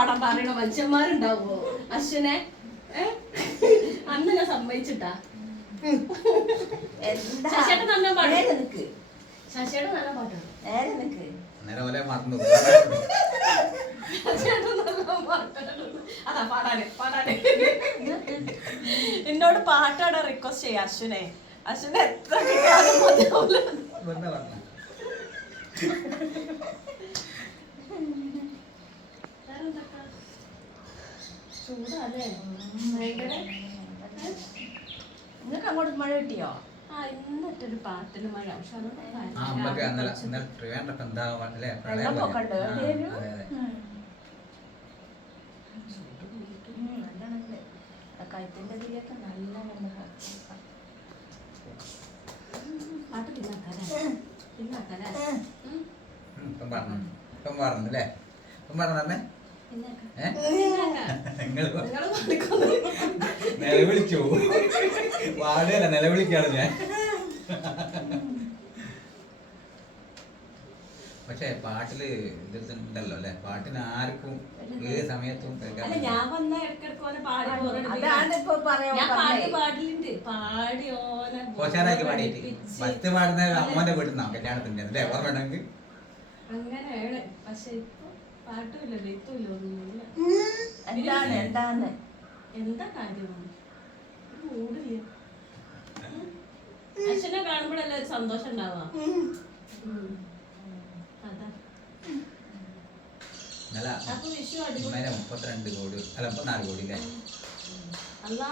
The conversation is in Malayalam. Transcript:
പാടാൻ പറയണ മനുഷ്യന്മാരുണ്ടാവോ അശ്വനെ? അന്ന് ഞാൻ സമ്മതിച്ചിട്ടാ. എന്താ? ശശിയേട്ടൻ നല്ല പാടും. നേരെ നിക്ക്. ശശിയുടെ നല്ല പാട്ടാണ് അന്നേരം പോലെ മറന്നു അതാ പാടാനെ പാടാനെ. എന്നോട് പാട്ടാണ് റിക്വസ്റ്റ് ചെയ്യാ അശ്വിനെ. അശ്വിനെ എത്ര കിട്ടിയാലും ഭയങ്കര നിങ്ങൾക്ക് അങ്ങോട്ട് മഴ കിട്ടിയോ? ആ ഇന്നത്തെ ഒരു പാട്ടിന് മഴ. പക്ഷെ നല്ല കഴുത്തിന്റെ ഇതിലൊക്കെ പാട്ട് പിന്നാക്കാനാ? പിന്നാക്കാനാ? ഉം, ഇപ്പം പറഞ്ഞു. ഇപ്പം പറഞ്ഞു അല്ലേ? ഇപ്പം പറഞ്ഞേ പിന്നാക്ക നിലവിളിച്ചു പാടുകയല്ല നിലവിളിക്കാണ് ഞാൻ. പക്ഷെ പാട്ടിൽ ഇതുണ്ടല്ലോ അല്ലെ? പാട്ടിന് ആർക്കും ഏത് സമയത്തും കോശാനാക്കി പാടിയിട്ട്. ഫസ്റ്റ് പാടുന്നത് അമ്മന്റെ വീട്ടിൽ നിന്നാ കല്യാണത്തിന്റെ അല്ലേ? ഓർമ്മ ഉണ്ടെങ്കിൽ അങ്ങനെയാണ്. പക്ഷെ ഇപ്പൊ പാട്ടുമില്ല വെത്തുമില്ല ഒന്നുമില്ല. എന്താണ് എന്താണ്? എന്താ അച്ഛനെ കാണുമ്പോഴല്ലേ ഒരു സന്തോഷം ഉണ്ടാവാ ഉം. അതാ. നല്ല അപ്പൊ വിഷു അടിപൊളി. ഉമ്മേനെ മുപ്പത്തിരണ്ട് കോടി അല്ല മുപ്പത്തിനാല് കോടി അല്ലേ? അല്ലാ